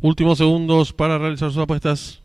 Últimos segundos para realizar sus apuestas.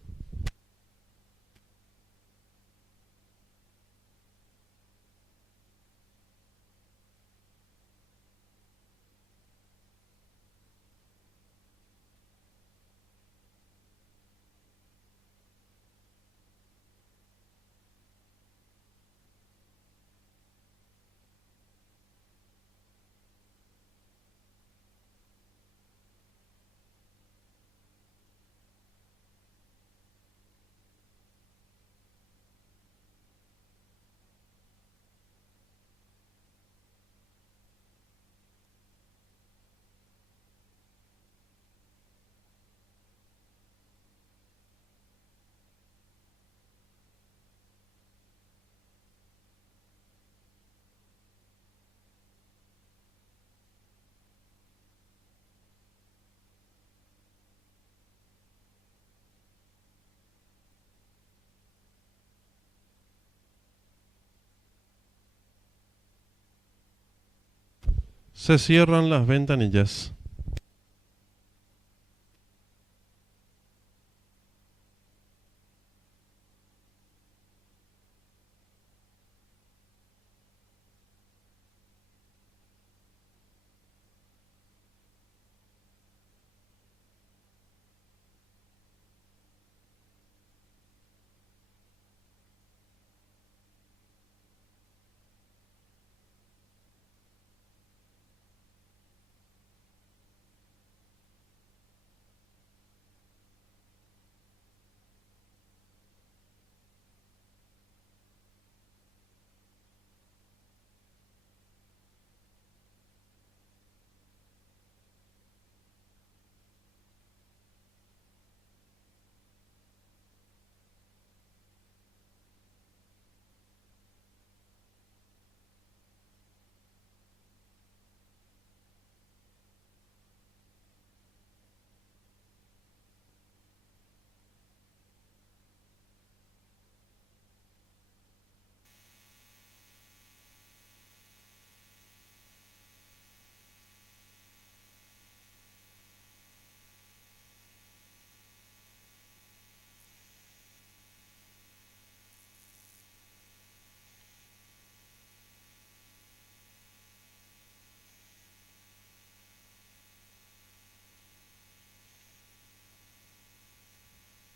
Se cierran las ventanillas.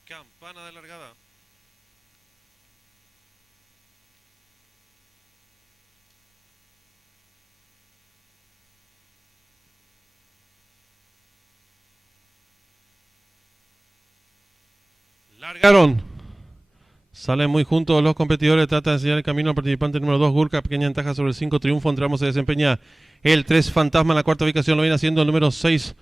Campana de largada. Largaron. Salen muy juntos los competidores. Trata de enseñar el camino al participante número 2, Gurka. Pequeña ventaja sobre el 5, Triunfo. Entramos, se desempeña el 3, Fantasma. En la cuarta ubicación lo viene haciendo el número 6,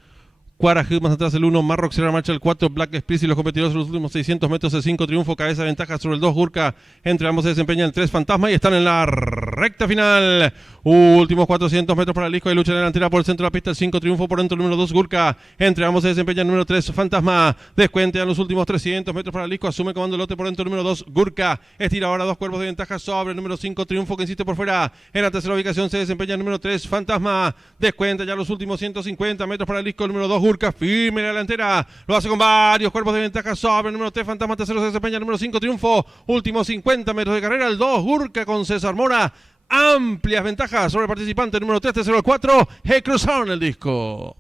Quarajud, más atrás el 1, Marrock, cierra marcha el 4, Black Explicit, los competidores en los últimos 600 metros, el 5, Triunfo, cabeza de ventaja sobre el 2, Gurka, entre ambos se desempeña el 3, Fantasma, y están en la recta final. Últimos 400 metros para el disco de lucha en la delantera por el centro de la pista, el 5, Triunfo, por dentro el número 2, Gurka, entre ambos se desempeña el número 3, Fantasma, descuenta en los últimos 300 metros para el disco, asume comando el lote por dentro el número 2, Gurka, estira ahora dos cuerpos de ventaja sobre el número 5, Triunfo, que insiste por fuera, en la tercera ubicación se desempeña el número 3, Fantasma, descuenta ya los últimos 150 metros para el disco, el número 2, Gurka, firme en la delantera, lo hace con varios cuerpos de ventaja sobre el número 3, Fantasma, tercero se desempeña el número 5, Triunfo, últimos 50 metros de carrera, el 2, Gurka con César Mora, amplias ventajas sobre el participante número 3, tercero el 4, cruzaron el disco.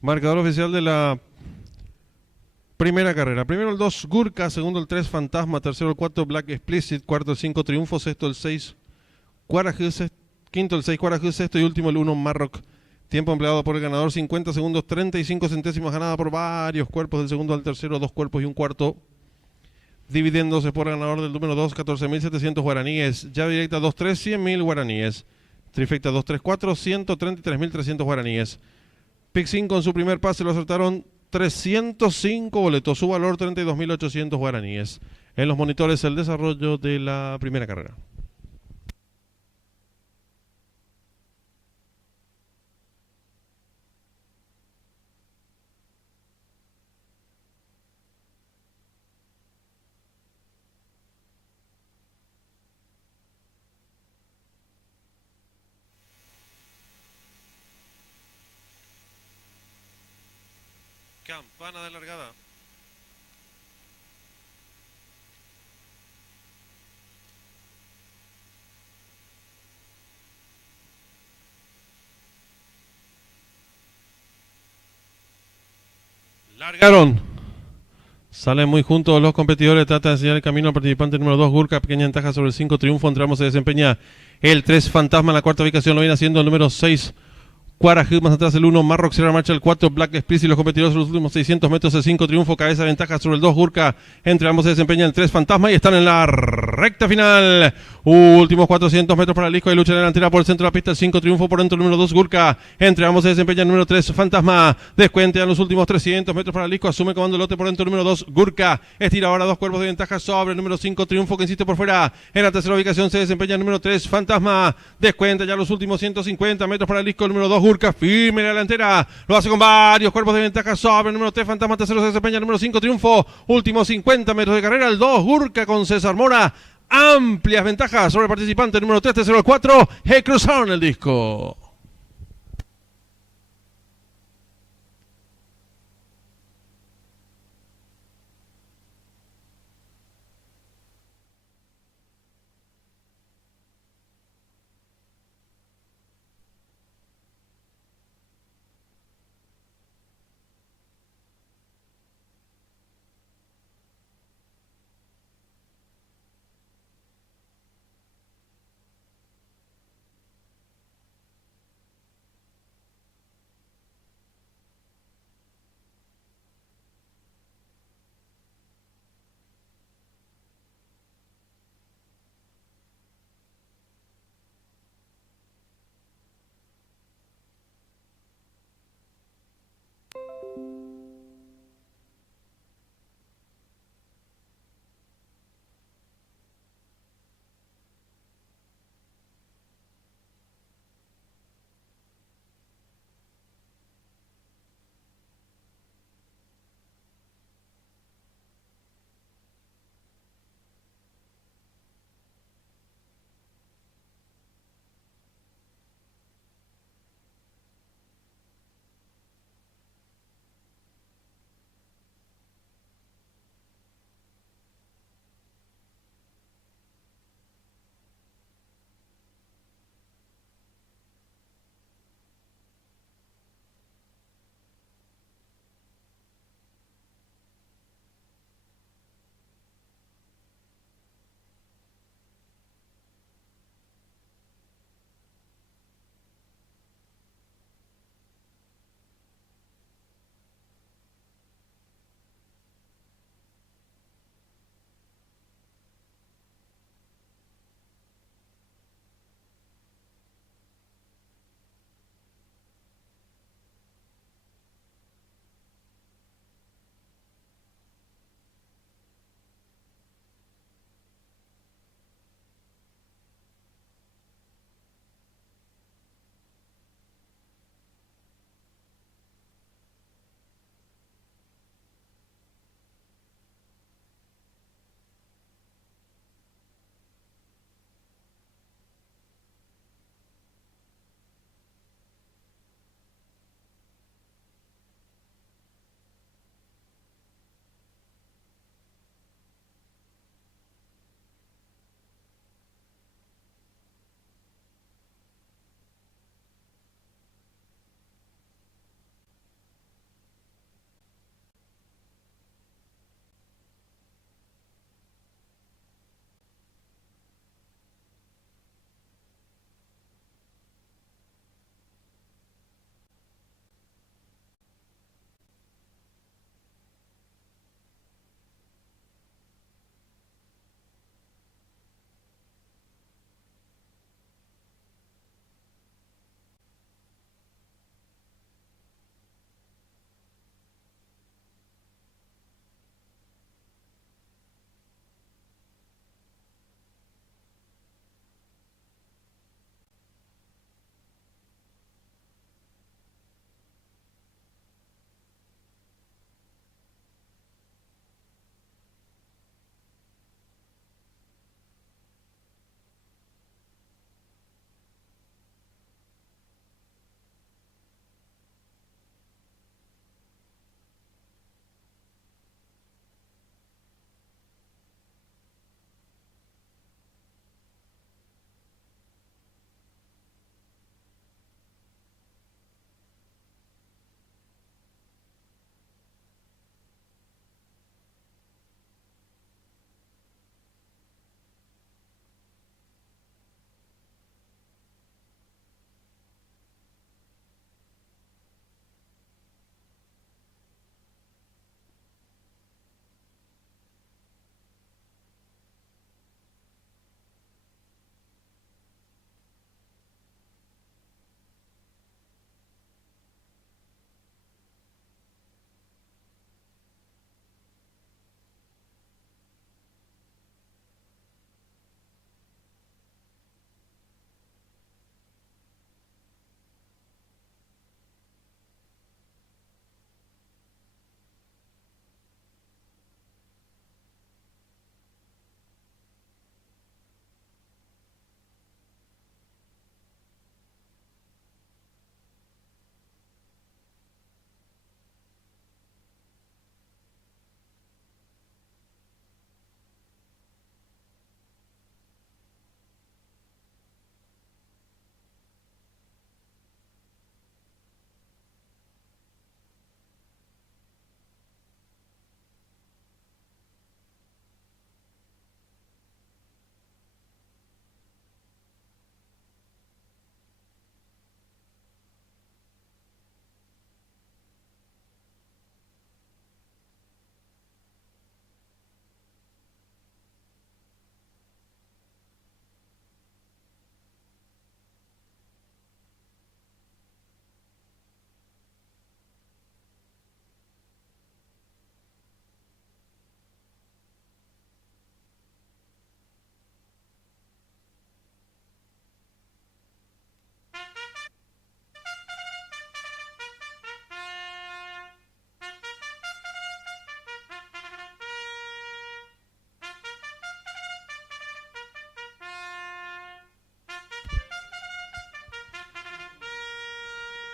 Marcador oficial de la primera carrera. Primero el 2 Gurkha, segundo el 3 Fantasma, tercero el 4 Black Explicit, cuarto el 5 Triunfo, sexto el 6 Guarajus, quinto el 6 Guarajus, sexto y último el 1 Marrock. Tiempo empleado por el ganador 50 segundos 35 centésimos, ganada por varios cuerpos del segundo al tercero, 2 cuerpos y un cuarto. Dividiéndose por ganador del número 2, 14.700 guaraníes. Llave directa 2-3, 100.000 guaraníes. Trifecta 2-3-4, 133.300 guaraníes. Pick 5 con su primer pase lo acertaron 305 boletos, su valor 32.800 guaraníes. En los monitores el desarrollo de la primera carrera. Campana de largada. Largaron. Salen muy juntos los competidores. Trata de enseñar el camino al participante número 2, Gurkha. Pequeña ventaja sobre el 5, Triunfo. Entramos, se desempeña el 3, Fantasma. En la cuarta ubicación lo viene haciendo el número 6, Guarajud, más atrás el 1, Marrock, cierra marcha el 4, Black Explicit, los competidores en los últimos 600 metros, el 5, Triunfo, cabeza ventaja sobre el 2, Gurkha, entre ambos se desempeña el 3, Fantasma y están en la recta final. Últimos 400 metros para el disco de lucha delantera por el centro de la pista, el 5, Triunfo, por dentro el número 2, Gurkha, entre ambos se desempeña el número 3, Fantasma, descuenta en los últimos 300 metros para el disco, asume comando el lote por dentro el número 2, Gurkha, estira ahora 2 cuerpos de ventaja sobre el número 5, Triunfo, que insiste por fuera, en la tercera ubicación se desempeña el número 3, Fantasma, descuenta ya los últimos 150 metros para el disco, el número 2, Gurkha, firme en la delantera, lo hace con varios cuerpos de ventaja sobre el número 3, Fantasma, tercero se desempeña el número 5, Triunfo, últimos 50 metros de carrera, el 2, Gurkha con César Mora, amplias ventajas sobre el participante número 3, tercero el 4, cruzaron el disco.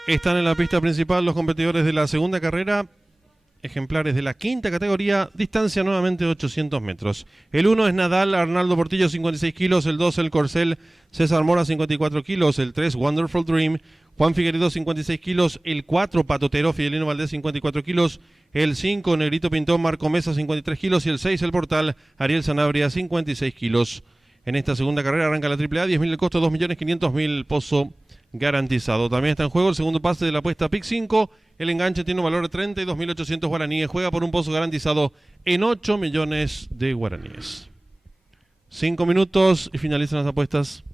Están en la pista principal los competidores de la segunda carrera, ejemplares de la quinta categoría, distancia nuevamente 800 metros. El 1 es Nadal, Arnaldo Portillo, 56 kilos. El 2, El Corcel, César Mora, 54 kilos. El 3, Wonderful Dream, Juan Figueredo, 56 kilos. El 4, Patotero, Fidelino Valdés, 54 kilos. El 5, Negrito Pintón, Marco Mesa, 53 kilos. Y el 6, El Portal, Ariel Sanabria, 56 kilos. En esta segunda carrera arranca la AAA, 10.000 el costo, 2.500.000 pozo garantizado. También está en juego el segundo pase de la apuesta PIC 5. El enganche tiene un valor de 32.800 guaraníes. Juega por un pozo garantizado en 8 millones de guaraníes. 5 minutos y finalizan las apuestas.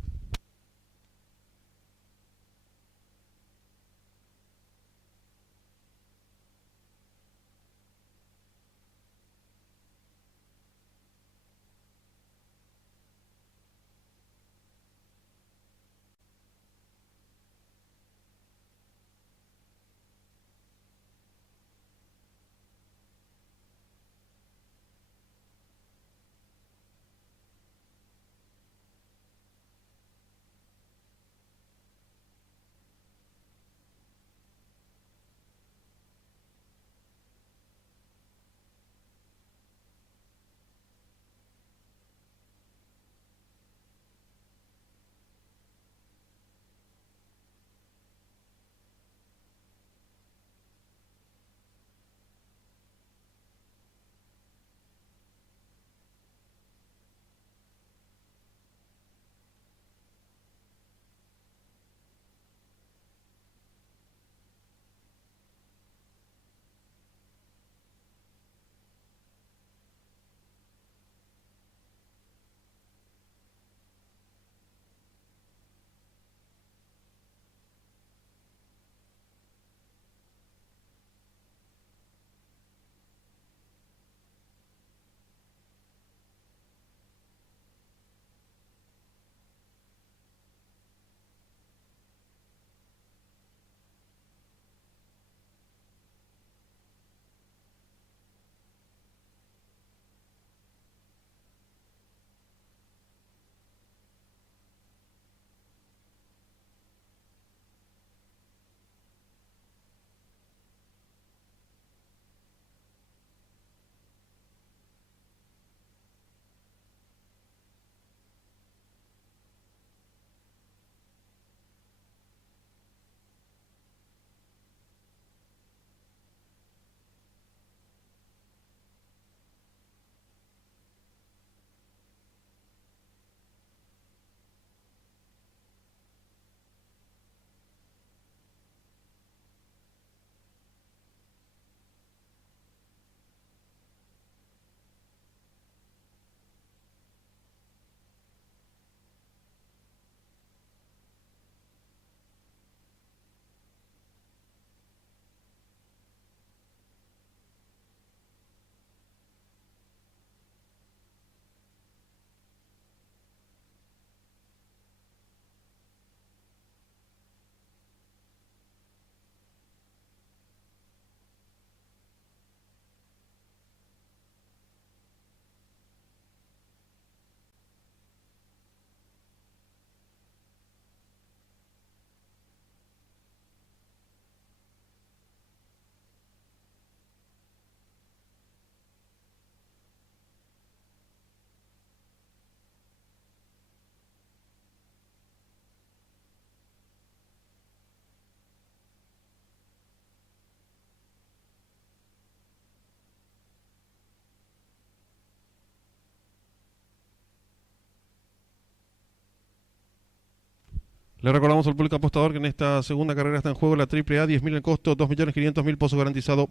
Le recordamos al público apostador que en esta segunda carrera está en juego la AAA, 10.000 el costo, 2.500.000 pozo garantizado.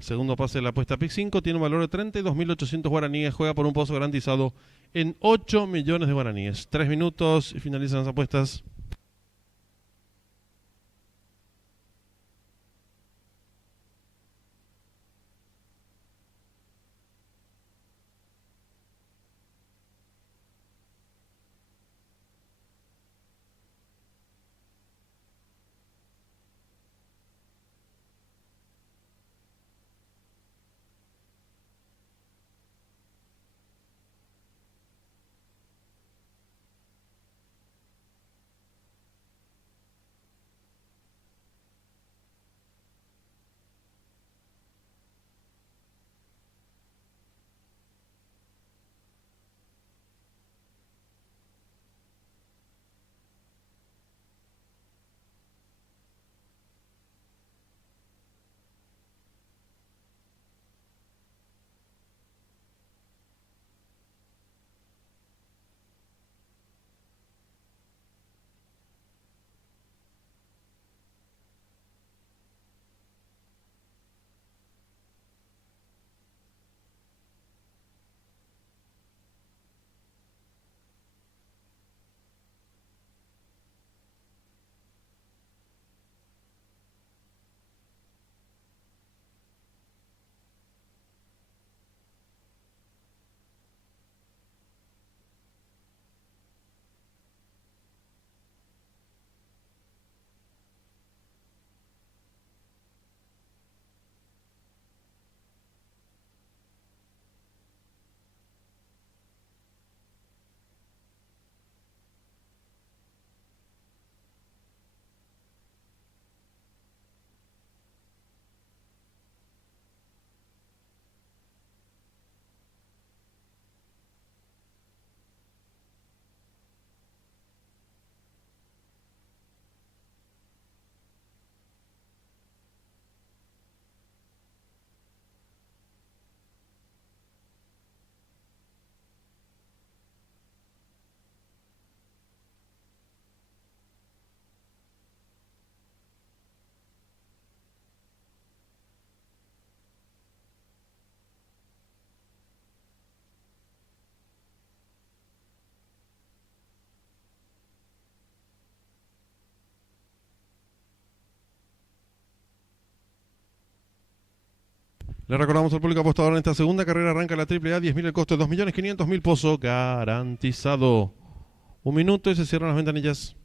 Segundo pase de la apuesta PIC 5 tiene un valor de 32.800 guaraníes. Juega por un pozo garantizado en 8 millones de guaraníes. 3 minutos y finalizan las apuestas. Le recordamos al público apostador en esta segunda carrera arranca la AAA, 10.000 el costo de 2.500.000 pozo garantizado. 1 minuto y se cierran las ventanillas.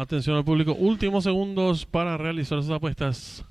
Atención al público, últimos segundos para realizar sus apuestas.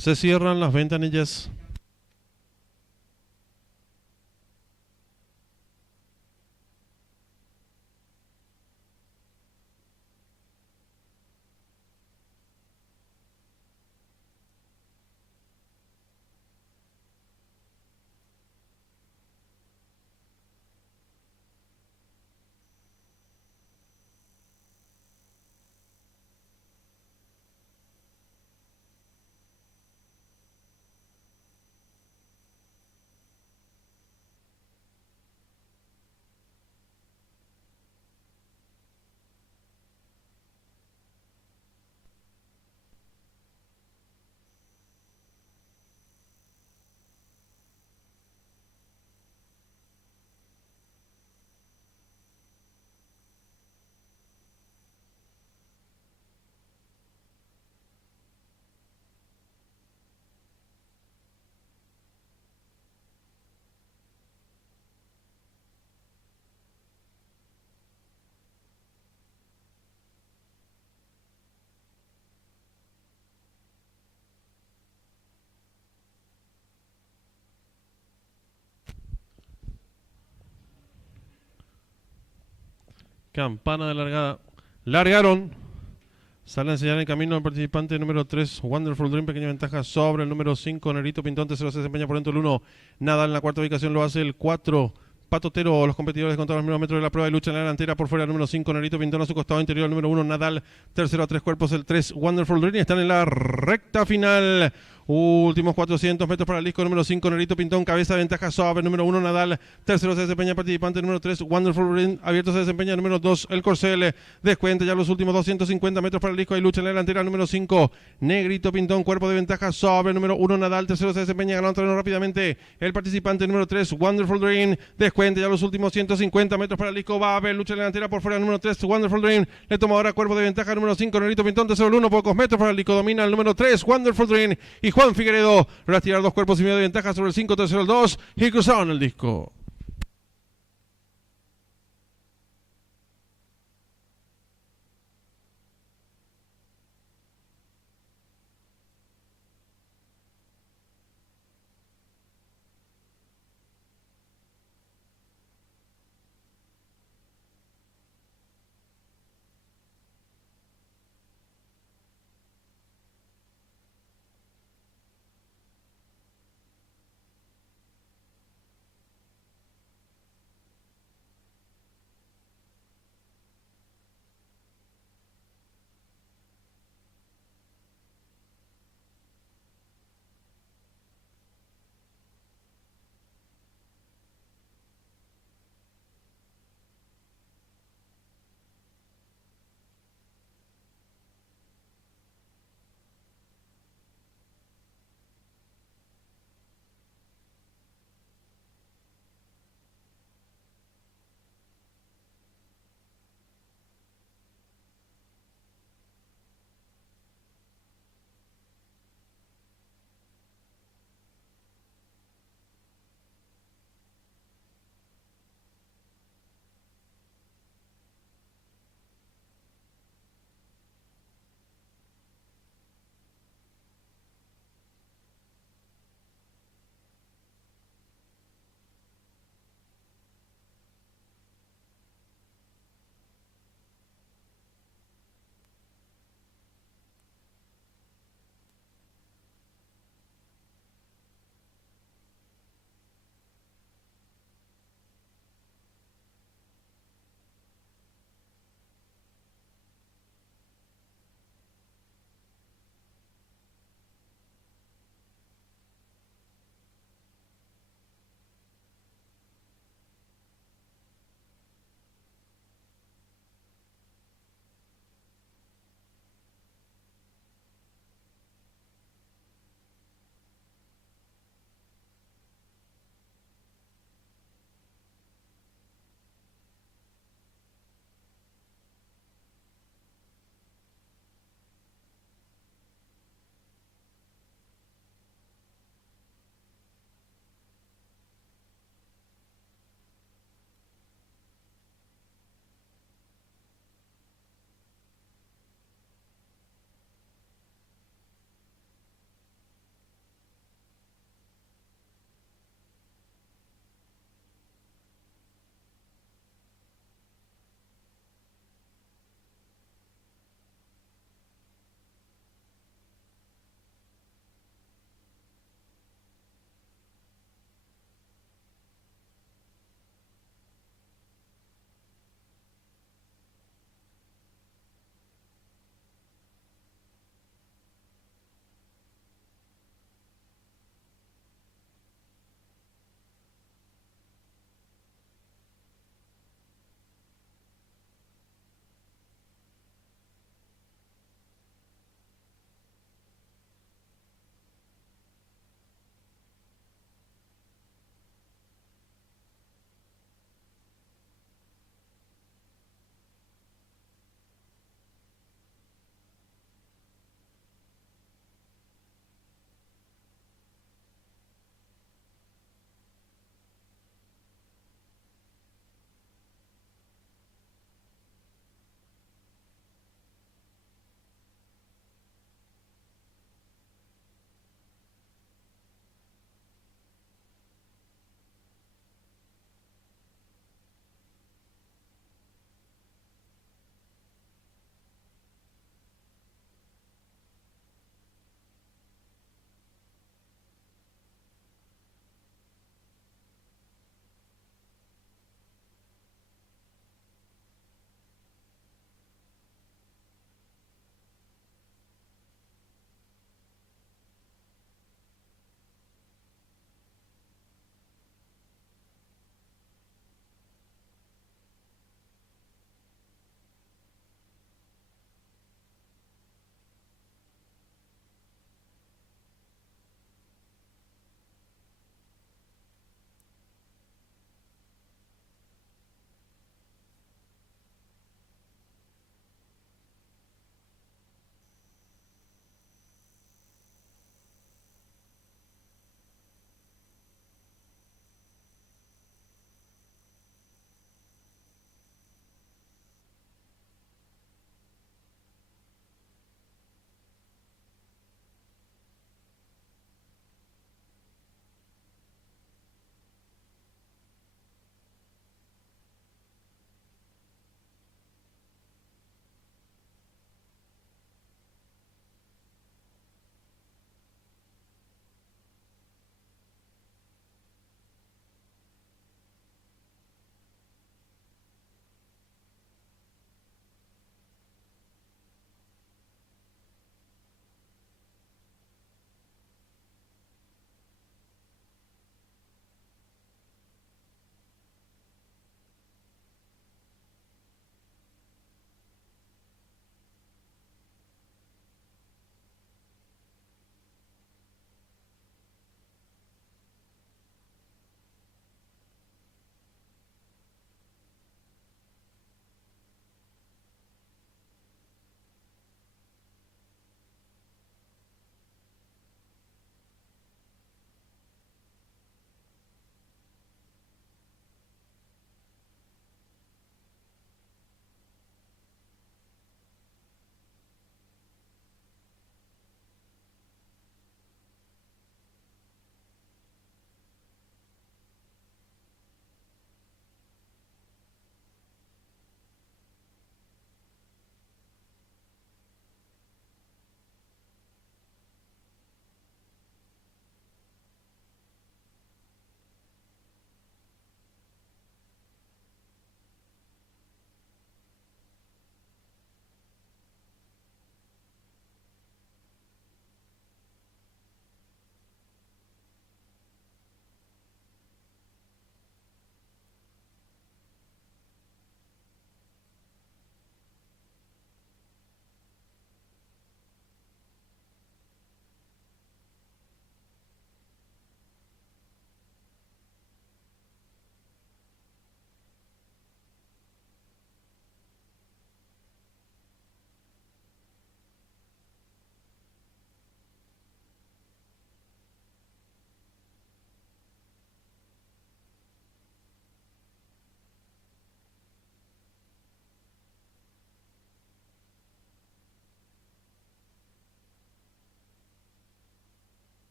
Se cierran las ventanillas. Campana de largada. Largaron. Sale a enseñar el camino al participante número 3, Wonderful Dream, pequeña ventaja sobre el número 5, Nerito Pintón, tercero se desempeña por dentro el 1, Nadal en la cuarta ubicación lo hace el 4, Patotero, los competidores contra los primeros metros de la prueba y lucha en la delantera por fuera el número 5, Nerito Pintón a su costado interior el número 1, Nadal, tercero a 3 cuerpos el 3, Wonderful Dream, están en la recta final. Últimos 400 metros para el disco número 5, Nerito Pintón, cabeza de ventaja sobre número 1, Nadal, tercero se desempeña participante número 3, Wonderful Ring, abierto se desempeña número 2, el Corcel, descuenta ya los últimos 250 metros para el disco y lucha en la delantera número 5, Negrito Pintón, cuerpo de ventaja sobre número 1, Nadal, tercero se desempeña ganando terreno rápidamente, el participante número 3, Wonderful Dream, descuenta ya los últimos 150 metros para el disco, va a haber lucha en la delantera por fuera número 3, Wonderful Dream, le toma ahora cuerpo de ventaja número 5, Negrito Pintón, tercero el 1, pocos metros para el disco, domina el número 3, Wonderful Dream, y Juan Figueredo va a tirar 2 cuerpos y medio de ventaja sobre el 5, tercero el 2 y cruzaron el disco.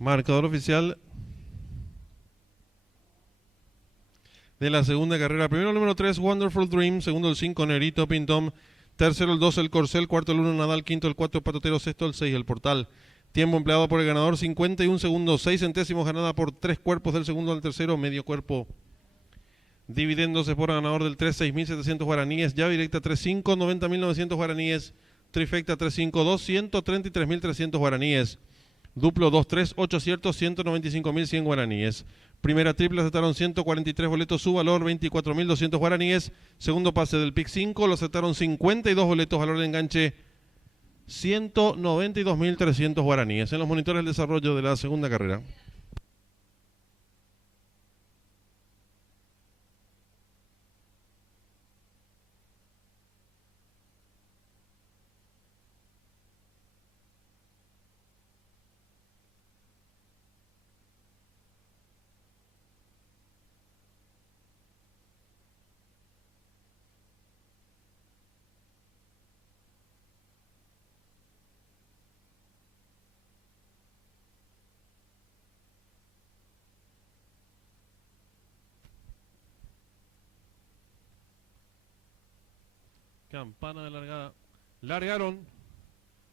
Marcador oficial de la segunda carrera. Primero el número 3, Wonderful Dream. Segundo el 5, Negrito Pintón. Tercero el 2, el Corcel. Cuarto el 1, Nadal. Quinto el 4, Patotero. Sexto el 6, el Portal. Tiempo empleado por el ganador, 51 segundos. 6 centésimos ganada por 3 cuerpos del segundo al tercero. Medio cuerpo dividiéndose por ganador del 3, 6.700 guaraníes. Llave directa 3-5, 90.900 guaraníes. Trifecta 3-5-2, 133.300 guaraníes. Duplo 2-3, 8 aciertos, 195.100 guaraníes. Primera triple aceptaron 143 boletos, su valor 24.200 guaraníes. Segundo pase del pick 5, lo aceptaron 52 boletos, valor de enganche 192.300 guaraníes. En los monitores del desarrollo de la segunda carrera. Campana de largada. Largaron.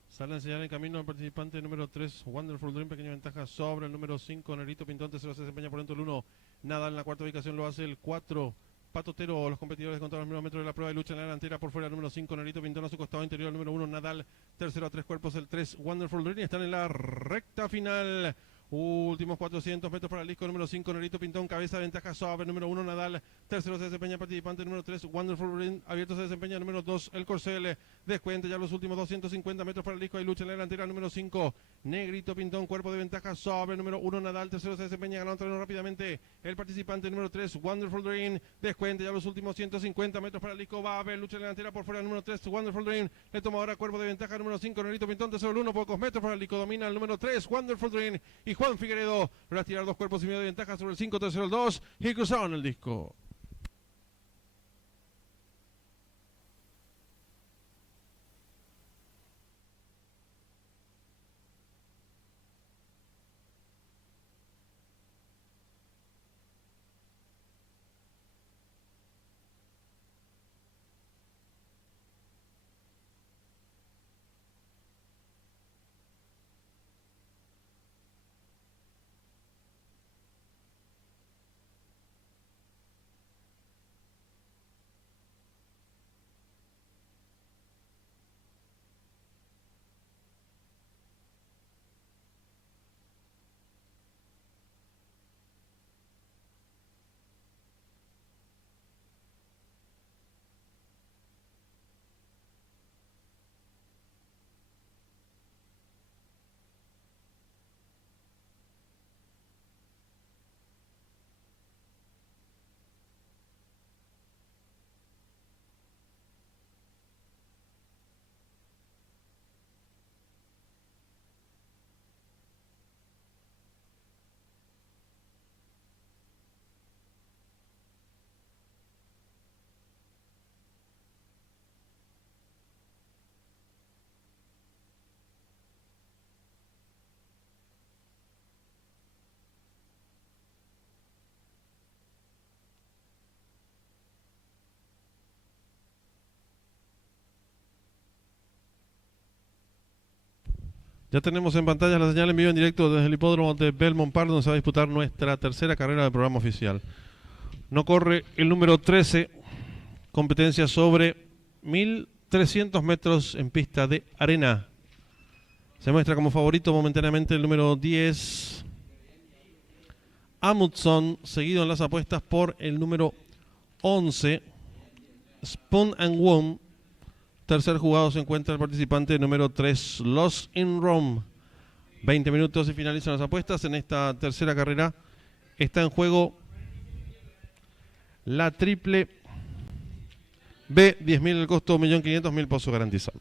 Sale a enseñar el camino al participante número 3, Wonderful Dream, pequeña ventaja sobre el número 5, Nerito Pintón. Tercero se desempeña por dentro el 1, Nadal. En la cuarta ubicación lo hace el 4, Patotero. Los competidores contra los primeros metros de la prueba y lucha en la delantera por fuera el número 5, Nerito Pintón. A su costado interior el número 1, Nadal. Tercero a 3 cuerpos el 3, Wonderful Dream. Están en la recta final. Últimos 400 metros para el disco número 5, Nerito Pintón. Cabeza de ventaja sobre el número 1, Nadal. Tercero se desempeña participante número 3, Wonderful Dream. Abierto se desempeña número 2, el Corcel. Descuenta ya los últimos 250 metros para el disco. Hay lucha en la delantera número 5, Negrito Pintón. Cuerpo de ventaja sobre el número 1, Nadal. Tercero se desempeña ganando terreno rápidamente el participante número 3, Wonderful Dream. Descuenta ya los últimos 150 metros para el disco. Va a haber lucha en la delantera por fuera el número 3, Wonderful Dream. Le toma ahora cuerpo de ventaja número 5, Negrito Pintón. Tercero el 1, pocos metros para el disco. Domina el número 3, Wonderful Dream. Y Juan Figueredo logra tirar 2 cuerpos y medio de ventaja sobre el 5, tercero el 2. Y cruzaron el disco. Ya tenemos en pantalla la señal en vivo en directo desde el hipódromo de Belmont Park, donde se va a disputar nuestra tercera carrera del programa oficial. No corre el número 13, competencia sobre 1.300 metros en pista de arena. Se muestra como favorito momentáneamente el número 10, Amundsen, seguido en las apuestas por el número 11, Spoon and Womb. Tercer jugado se encuentra el participante número 3, Lost in Rome. 20 minutos y finalizan las apuestas. En esta tercera carrera está en juego la triple B, 10.000 el costo, 1.500.000 pozo garantizado.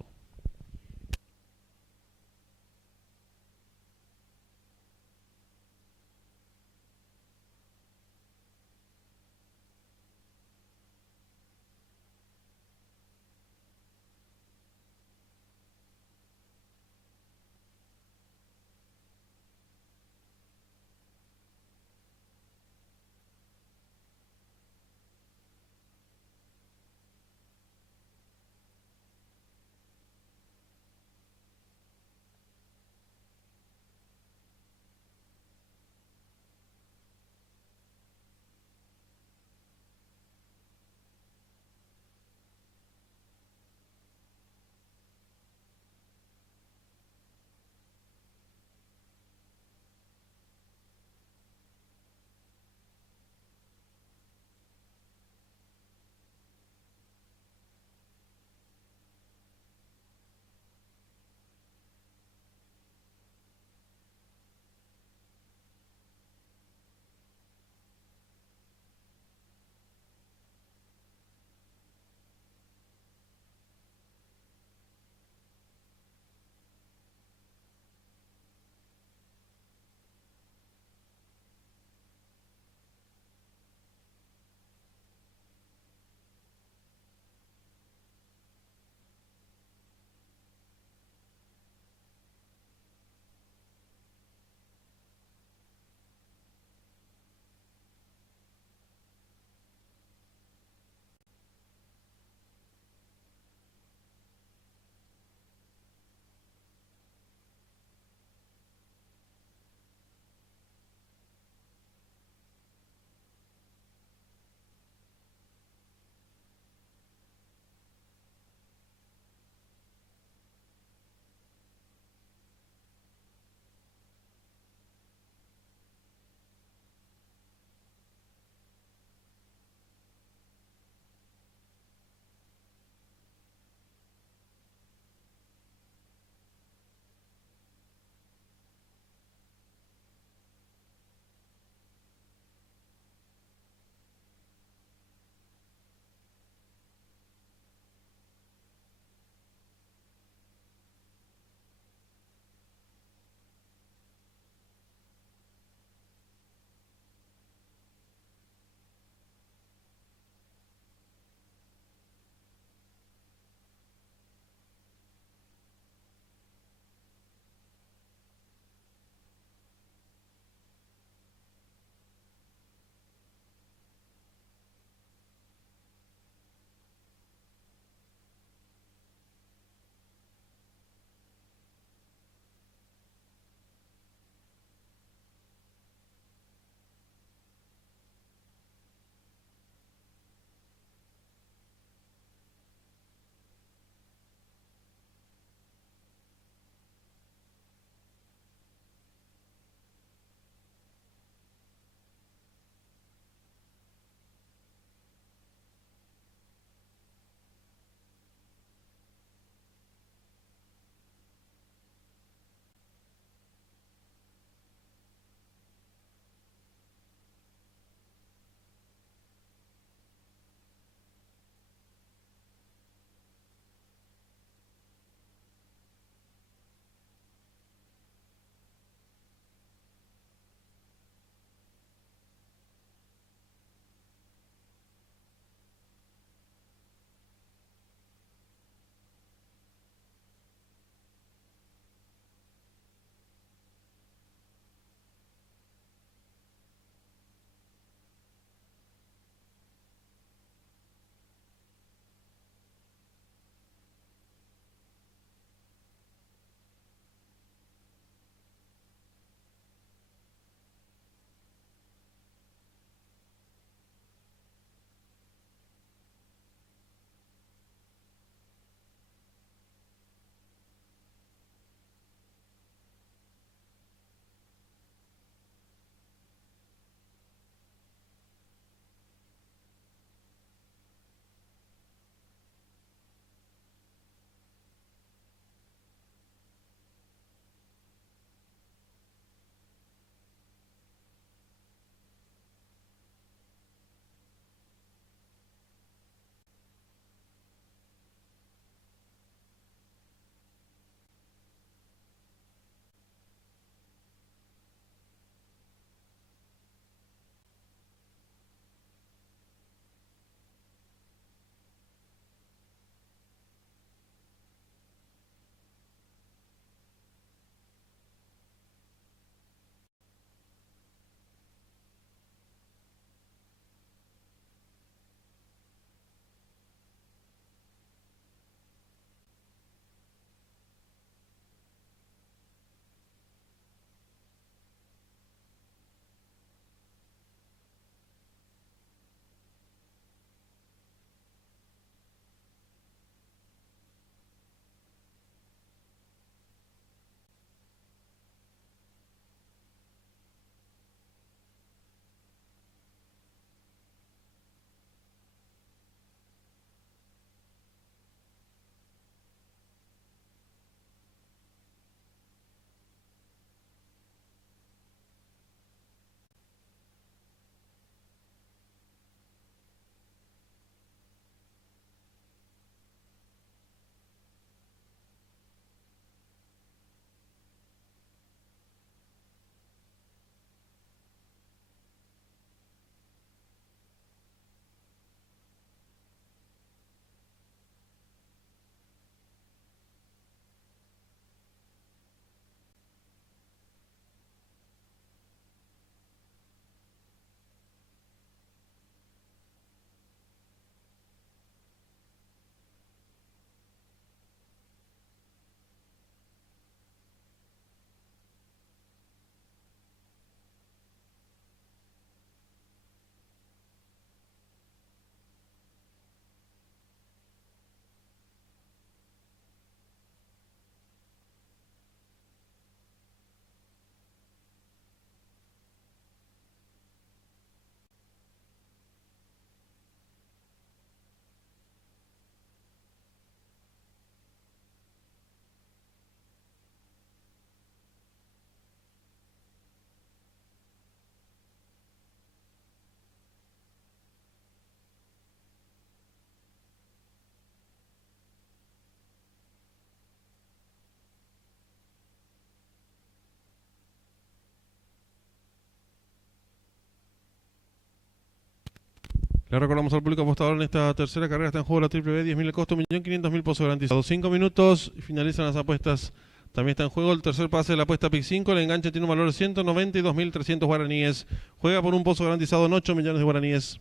Le recordamos al público apostador en esta tercera carrera está en juego la triple B, 10.000 el costo, 1.500.000 pozos garantizados. 5 minutos y finalizan las apuestas. También está en juego el tercer pase de la apuesta PIC 5. El enganche tiene un valor de 192.300 guaraníes. Juega por un pozo garantizado en 8 millones de guaraníes.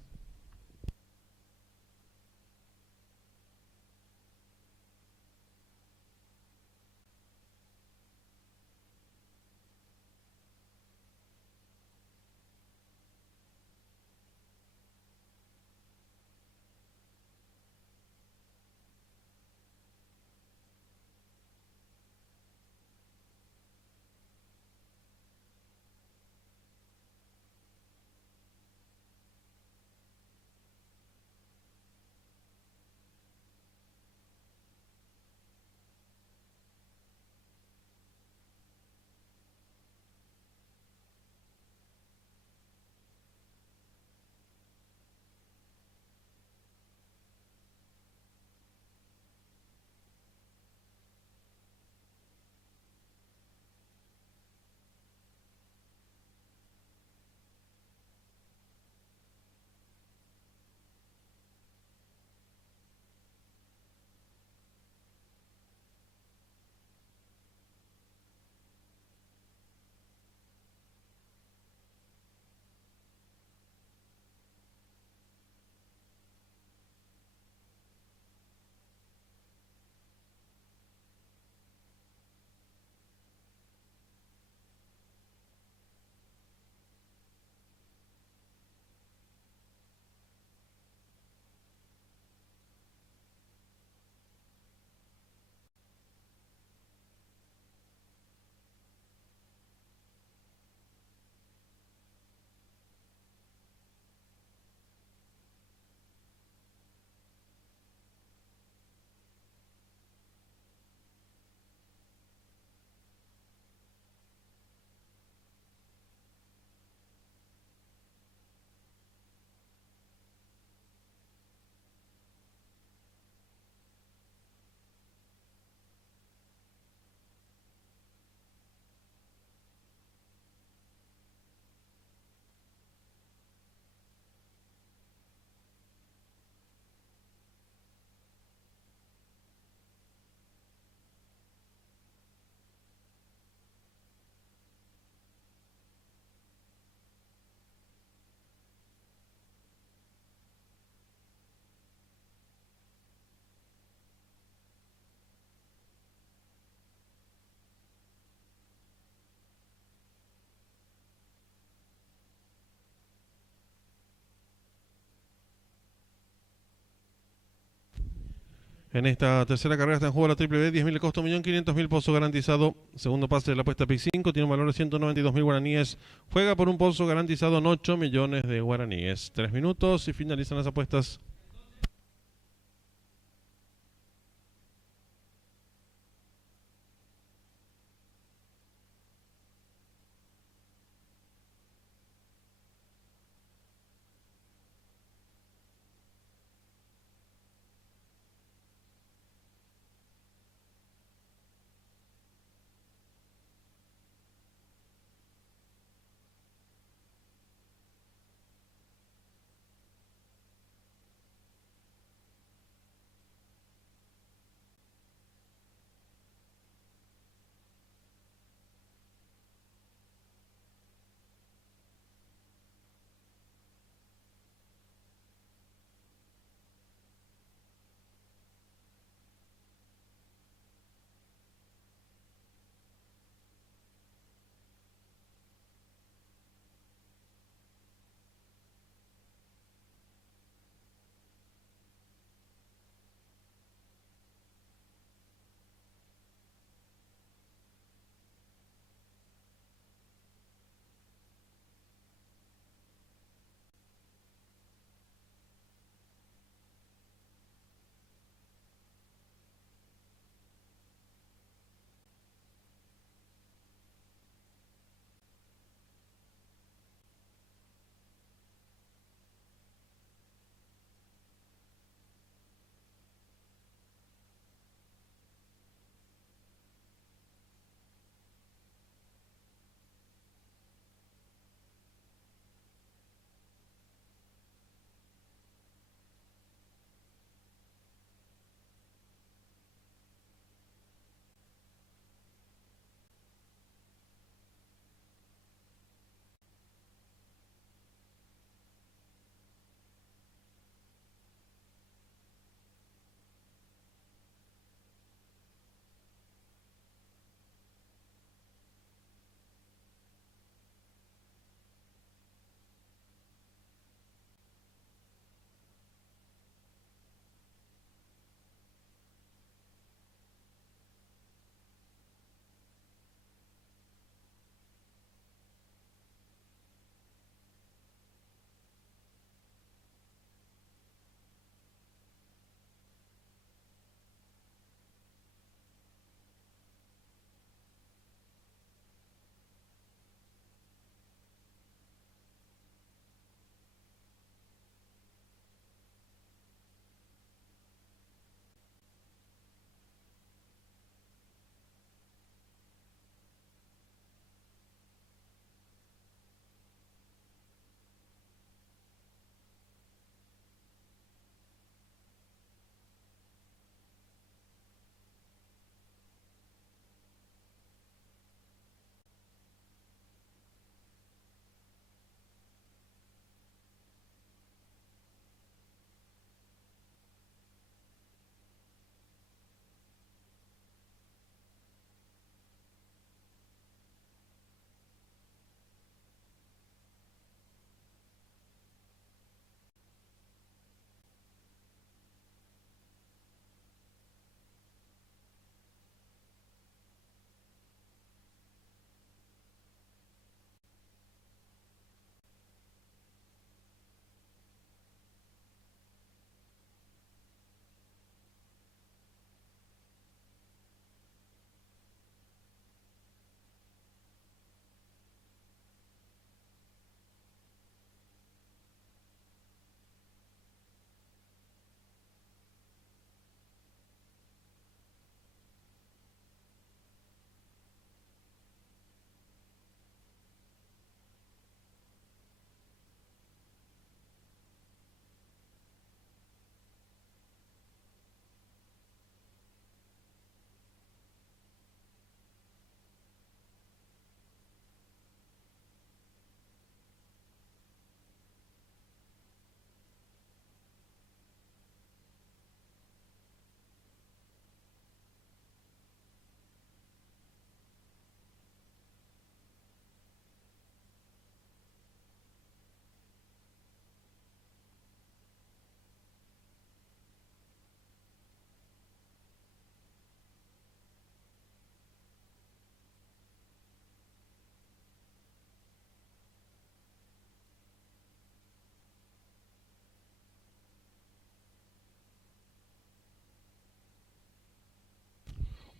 En esta tercera carrera está en juego la triple B, 10.000 el costo, 1.500.000 pozo garantizado. Segundo pase de la apuesta PIC 5, tiene un valor de 192.000 guaraníes. Juega por un pozo garantizado en 8 millones de guaraníes. 3 minutos y finalizan las apuestas.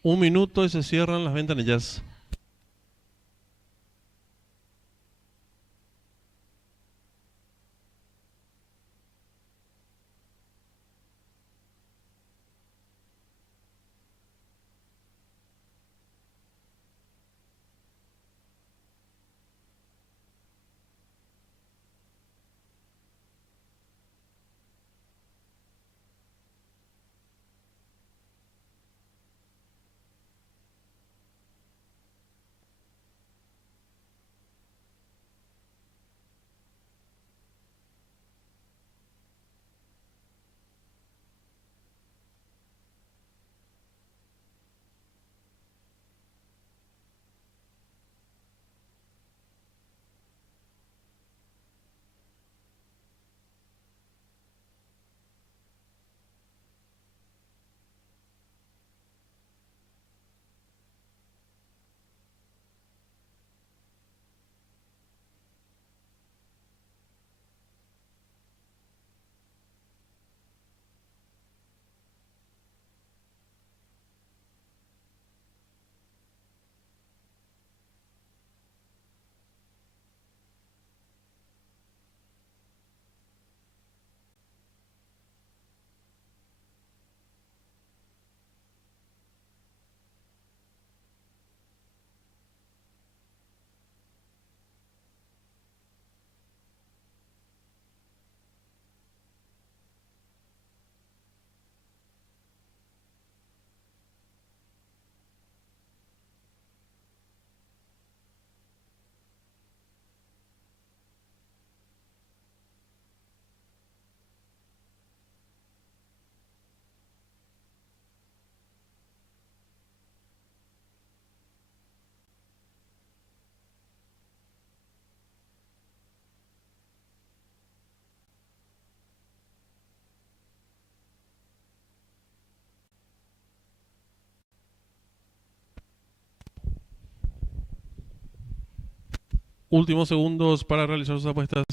Un minuto y se cierran las ventanillas. Últimos segundos para realizar sus apuestas.